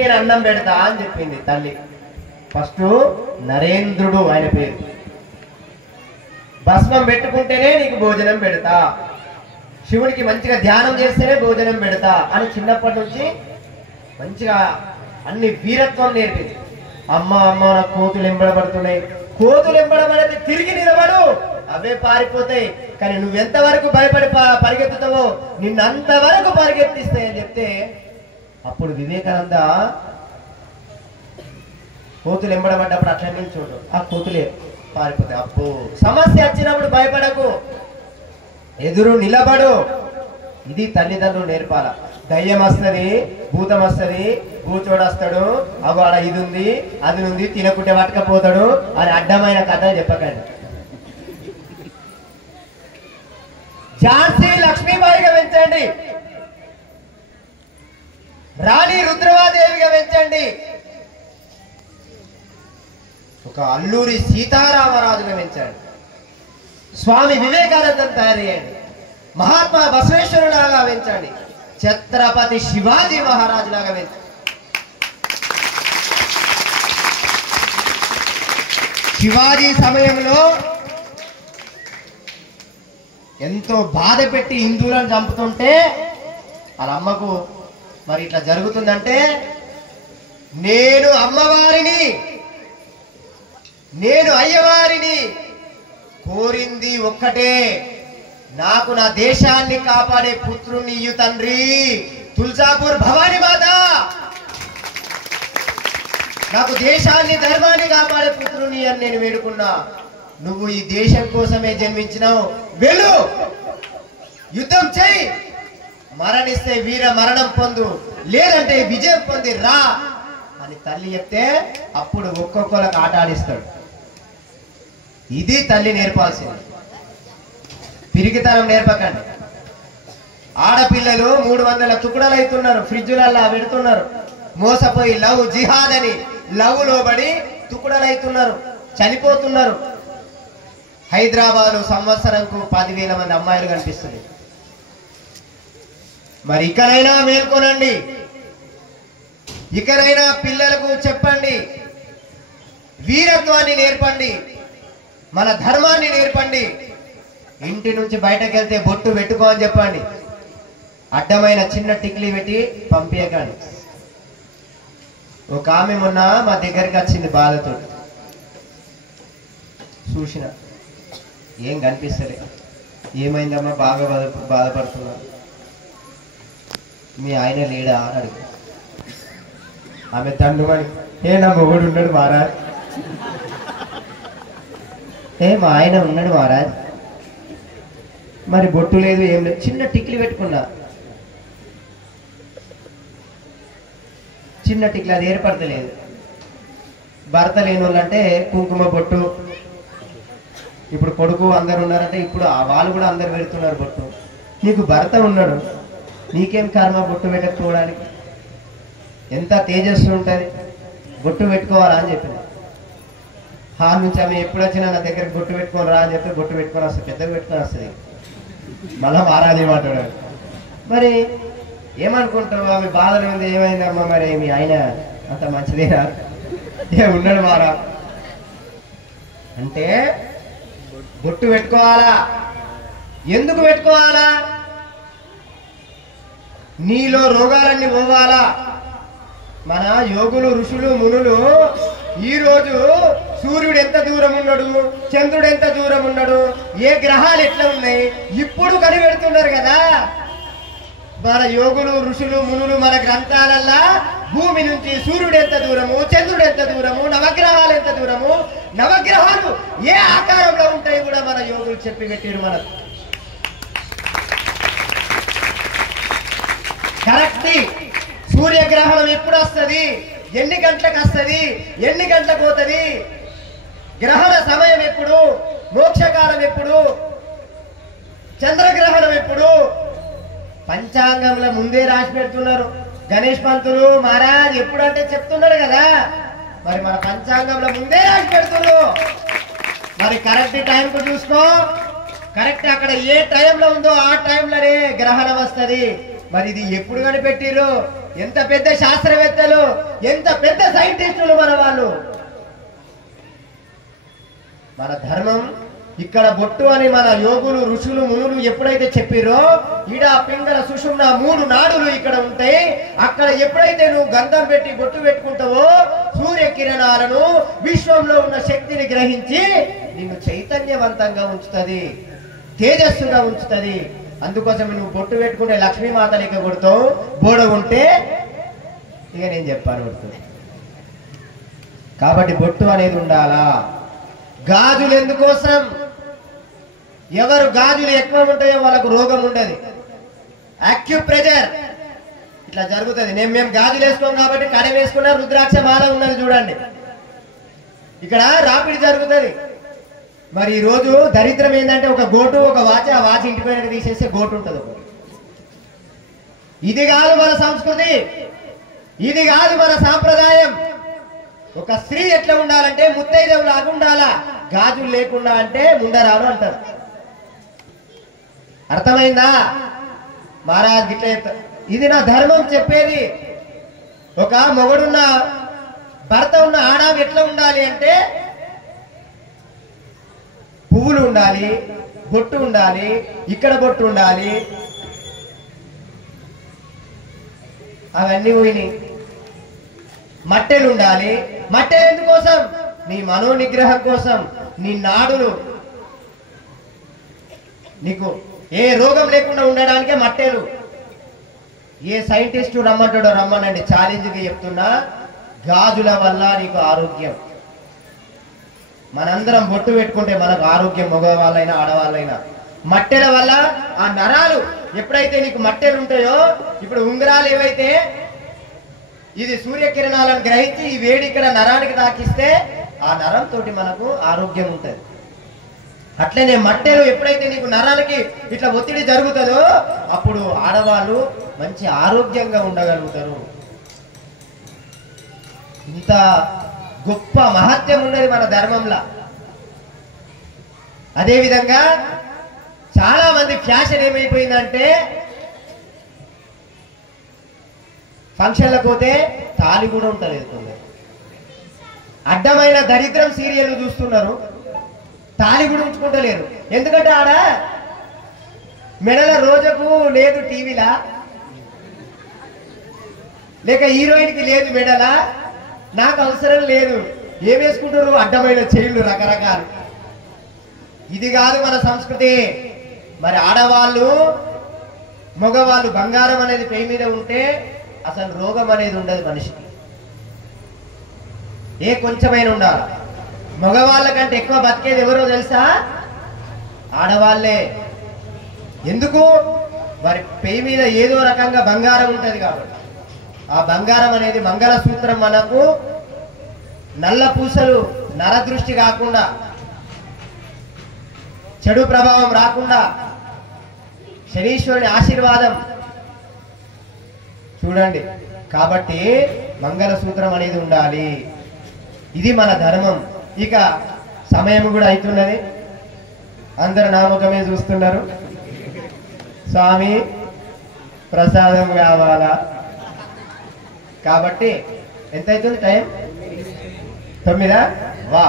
నేను అన్నం పెడతా అని చెప్పింది తల్లి. ఫస్ట్ నరేంద్రుడు ఆయన పేరు. భస్మం పెట్టుకుంటేనే నీకు భోజనం పెడతా, శివుడికి మంచిగా ధ్యానం చేస్తేనే భోజనం పెడతా అని చిన్నప్పటి నుంచి మంచిగా అన్ని వీరత్వం నేర్పింది. అమ్మ అమ్మ నా కోతులు ఎంబడబడుతున్నాయి, కోతులు ఎంబడబడితే తిరిగి నిలబడు, అవే పారిపోతాయి, కానీ నువ్వెంతవరకు భయపడి పరిగెత్తుతావో నిన్నంతవరకు పరిగెత్తిస్తాయని చెప్తే అప్పుడు వివేకానంద కోతులు ఎంబడబడ్డప్పుడు అట్లా నిల్చోడు, ఆ కోతులే పారిపోతాయి. అప్పు సమస్య వచ్చినప్పుడు భయపడకు, ఎదురు నిలబడు. ఇది తల్లిదండ్రులు నేర్పాల. దయ్యం వస్తుంది, భూతం వస్తుంది, భూచోడు వస్తాడు, అవాడ ఇది ఉంది అది ఉంది తినకుంటే పట్టుకపోతాడు అని అడ్డమైన కథ చెప్పకండి. ఝాన్సీ లక్ష్మీబాయిగా పెంచండి, రాణి రుద్రమాదేవిగా పెంచండి, ఒక అల్లూరి సీతారామరాజుగా పెంచండి, స్వామి వివేకానందం తయారు చేయండి, మహాత్మా బసవేశ్వరులాగా పెంచండి, ఛత్రపతి శివాజీ మహారాజు లాగా పెంచండి. శివాజీ సమయంలో ఎంతో బాధ పెట్టి హిందువులను చంపుతుంటే వాళ్ళ అమ్మకు మరి ఇట్లా జరుగుతుందంటే, నేను అమ్మవారిని నేను అయ్యవారిని కోరింది ఒక్కటే, నాకు నా దేశాన్ని కాపాడే పుత్రుని ఇయ్యు తండ్రి, తుల్జాపూర్ భవానీ మాత, నాకు దేశాన్ని ధర్మాన్ని కాపాడే పుత్రుని అని నేను వేడుకున్నా. నువ్వు ఈ దేశం కోసమే జన్మించినావు, వెళ్ళు యుద్ధం చెయ్యి, మరణిస్తే వీర మరణం పొందు, లేదంటే విజయం పొంది రా అని తల్లి చెప్తే అప్పుడు ఒక్కొక్కరికి ఆట ఆడిస్తాడు. ఇది తల్లి నేర్పాల్సింది, పిరికితనం నేర్పకండి. ఆడపిల్లలు 300 తుకుడలు అవుతున్నారు, ఫ్రిడ్జులల్లా పెడుతున్నారు, మోసపోయి లవ్ జిహాద్ అని లవ్ లోబడి తుకుడలు అవుతున్నారు, చనిపోతున్నారు. హైదరాబాద్ సంవత్సరంకు 10,000 మంది అమ్మాయిలు కనిపిస్తుంది. మరి ఇకనైనా మేల్కొనండి, ఇకనైనా పిల్లలకు చెప్పండి, వీరత్వాన్ని నేర్పండి, మన ధర్మాన్ని నేర్పండి. ఇంటి నుంచి బయటకు వెళ్తే బొట్టు పెట్టుకో అని చెప్పండి, అడ్డమైన చిన్న టిక్లీ పెట్టి పంపించకండి. ఒక ఆమె మొన్న మా దగ్గరికి వచ్చింది బాధతో, చూసిన ఏం కనిపిస్తలే, ఏమైందమ్మా బాగా బాధపడుతున్నా, మీ ఆయన లేడా అని అడుగు. ఆమె తండ్రి ఏ నా మొగుడు ఉన్నాడు మహారాజ్, మా ఆయన ఉన్నాడు మహారాజ్, మరి బొట్టు లేదు ఏం లేదు, చిన్న టిక్లీ పెట్టుకున్నా, చిన్న టిక్లీ అది ఏర్పడతలేదు. భర్త లేని వాళ్ళంటే కుంకుమ బొట్టు, ఇప్పుడు కొడుకు అందరు ఉన్నారంటే ఇప్పుడు వాళ్ళు కూడా అందరు పెడుతున్నారు బొట్టు. నీకు భర్త ఉన్నాడు, నీకేం కర్మ బొట్టు పెట్టకపోవడానికి? ఎంత తేజస్సు ఉంటుంది, బొట్టు పెట్టుకోవాలా అని చెప్పింది. హాల్ నుంచి ఆమె ఎప్పుడు వచ్చినా నా దగ్గర బొట్టు పెట్టుకొని రా అని చెప్పి బొట్టు పెట్టుకొని వస్తుంది, పెద్దగా పెట్టుకొని వస్తుంది. మళ్ళా మారాది మాట్లాడాడు. మరి ఏమనుకుంటావు, ఆమె బాధలు ఉంది, ఏమైందమ్మా మరి మీ ఆయన అంత మంచిదేనా, ఉన్నాడు మారా అంటే బొట్టు పెట్టుకోవాలా. ఎందుకు పెట్టుకోవాలా? నీలో రోగాలన్నీ పోవాలా. మన యోగులు ఋషులు మునులు ఈరోజు సూర్యుడు ఎంత దూరం ఉన్నాడు, చంద్రుడు ఎంత దూరం ఉన్నాడు, ఏ గ్రహాలు ఎట్లా ఉన్నాయి ఇప్పుడు కనిపెడుతున్నారు కదా. మన యోగులు ఋషులు మునులు మన గ్రంథాలల్లా భూమి నుంచి సూర్యుడు ఎంత దూరము, చంద్రుడు ఎంత దూరము, నవగ్రహాలు ఎంత దూరము, నవగ్రహాలు ఏ ఆకారంలో ఉంటాయి కూడా మన యోగులు చెప్పి పెట్టారు మనకు. కరెక్ట్. సూర్యగ్రహణం ఎప్పుడు వస్తుంది, ఎన్ని గంటలకు వస్తుంది, ఎన్ని గంటలకు పోతుంది, గ్రహణ సమయం ఎప్పుడు, మోక్షకాలం ఎప్పుడు, చంద్రగ్రహణం ఎప్పుడు, పంచాంగంలో ముందే రాసి పెడుతున్నారు. గణేష్ పంతులు మహారాజ్ ఎప్పుడు అంటే చెప్తున్నారు కదా, మరి మన పంచాంగంలో ముందే రాసి పెడుతున్నారు. మరి కరెక్ట్ టైంకు చూసుకో, కరెక్ట్ అక్కడ ఏ టైంలో ఉందో ఆ టైంలోనే గ్రహణం వస్తుంది. మరి ఇది ఎప్పుడు కనిపెట్టిరు? ఎంత పెద్ద శాస్త్రవేత్తలు, ఎంత పెద్ద సైంటిస్టులు మన వాళ్ళు. మన ధర్మం ఇక్కడ బొట్టు అని మన యోగులు ఋషులు మునులు ఎప్పుడైతే చెప్పిరో, ఇడ పింగళ సుషుమ్న 3 నాడులు ఇక్కడ ఉంటాయి. అక్కడ ఎప్పుడైతే నువ్వు గంధం పెట్టి బొట్టు పెట్టుకుంటావో సూర్య కిరణాలను, విశ్వంలో ఉన్న శక్తిని గ్రహించి నిన్ను చైతన్యవంతంగా ఉంచుతుంది, తేజస్సుగా ఉంచుతుంది. అందుకోసం నువ్వు బొట్టు పెట్టుకుంటే లక్ష్మీమాత లెక్క కొడుతావు, బోడ ఉంటే ఇక నేను చెప్పాను కొడుతుంది. కాబట్టి బొట్టు అనేది ఉండాలా. గాజులు ఎందుకోసం? ఎవరు గాజులు ఎక్కువ ఉంటాయో వాళ్ళకు రోగం ఉండదు. యాక్యుప్రెజర్ ఇట్లా జరుగుతుంది. మేము గాజులు వేసుకోం కాబట్టి కడెం వేసుకున్నా రుద్రాక్ష మాల ఉన్నది చూడండి, ఇక్కడ రాపిడి జరుగుతుంది. మరి ఈ రోజు దరిద్రం ఏంటంటే ఒక గోటు ఒక వాచ్, ఆ వాచ్ ఇంటి పైన తీసేస్తే గోటు ఉంటుంది ఒకటి. ఇది కాదు మన సంస్కృతి, ఇది కాదు మన సాంప్రదాయం. ఒక స్త్రీ ఎట్లా ఉండాలంటే ముత్తైదవు లాగా ఉండాలా, గాజులు లేకుండా అంటే ముందరాలు అంటారు. అర్థమైందా? మహారాజ్ గిట్ల ఇది నా ధర్మం చెప్పేది. ఒక మొగుడున్న భర్త ఉన్న ఆడావి ఎట్లా ఉండాలి అంటే పువ్వులు ఉండాలి, బొట్టు ఉండాలి, ఇక్కడ బొట్టు ఉండాలి, అవన్నీ పోయినాయి. మట్టెలు ఉండాలి. మట్టెలు ఎందుకోసం? నీ మనో నిగ్రహం కోసం, నీ నాడులు నీకు ఏ రోగం లేకుండా ఉండడానికే మట్టెలు. ఏ సైంటిస్టు రమ్మంటాడో రమ్మనండి, ఛాలెంజ్గా చెప్తున్నా, గాజుల వల్ల నీకు ఆరోగ్యం. మనందరం బొట్టు పెట్టుకుంటే మనకు ఆరోగ్యం, మగవాళ్ళైనా ఆడవాళ్ళైనా. మట్టెల వల్ల ఆ నరాలు ఎప్పుడైతే నీకు మట్టెలు ఉంటాయో, ఇప్పుడు ఉంగరాలు ఏవైతే ఇది సూర్యకిరణాలను గ్రహించి ఈ వేడి ఇక్కడ నరానికి తాకిస్తే ఆ నరంతో మనకు ఆరోగ్యం ఉంటుంది. అట్లనే మట్టెలు ఎప్పుడైతే నీకు నరాలకి ఇట్లా ఒత్తిడి జరుగుతుందో అప్పుడు ఆడవాళ్ళు మంచి ఆరోగ్యంగా ఉండగలుగుతారు. ఇంత గొప్ప మహత్యం ఉన్నది మన ధర్మంలో. అదేవిధంగా చాలా మంది ఫ్యాషన్ ఏమైపోయిందంటే ఫంక్షన్లకు పోతే తాళి కూడా ఉంటలేదు. అడ్డమైన దరిద్రం సీరియల్ చూస్తున్నారు, తాళి కూడా ఉంచుకుంటలేరు. ఎందుకంటే ఆడ మెడల రోజుకు లేదు టీవీలా, లేక హీరోయిన్కి లేదు మెడలా, నాకు అవసరం లేదు. ఏం వేసుకుంటారు? అడ్డమైన చైన్లు రకరకాలు. ఇది కాదు మన సంస్కృతి. మరి ఆడవాళ్ళు మగవాళ్ళు బంగారం అనేది పై మీద ఉంటే అసలు రోగం అనేది ఉండదు మనిషికి. ఏ కొంచెమైన ఉండాలి. మగవాళ్ళ కంటే ఎక్కువ బతికేది ఎవరో తెలుసా? ఆడవాళ్లే. ఎందుకు? మరి పై మీద ఏదో రకంగా బంగారం ఉంటది కాబట్టి. ఆ బంగారం అనేది మంగళసూత్రం మనకు నల్ల పూసలు నరదృష్టి కాకుండా, చెడు ప్రభావం రాకుండా, శనీశ్వరుని ఆశీర్వాదం చూడండి. కాబట్టి మంగళసూత్రం అనేది ఉండాలి. ఇది మన ధర్మం. ఇక సమయం కూడా అవుతున్నది, అందరు నామకమే చూస్తున్నారు. స్వామి ప్రసాదం కావాలా? కాబట్టి ఎంత అవుతుంది టైం? 9. వా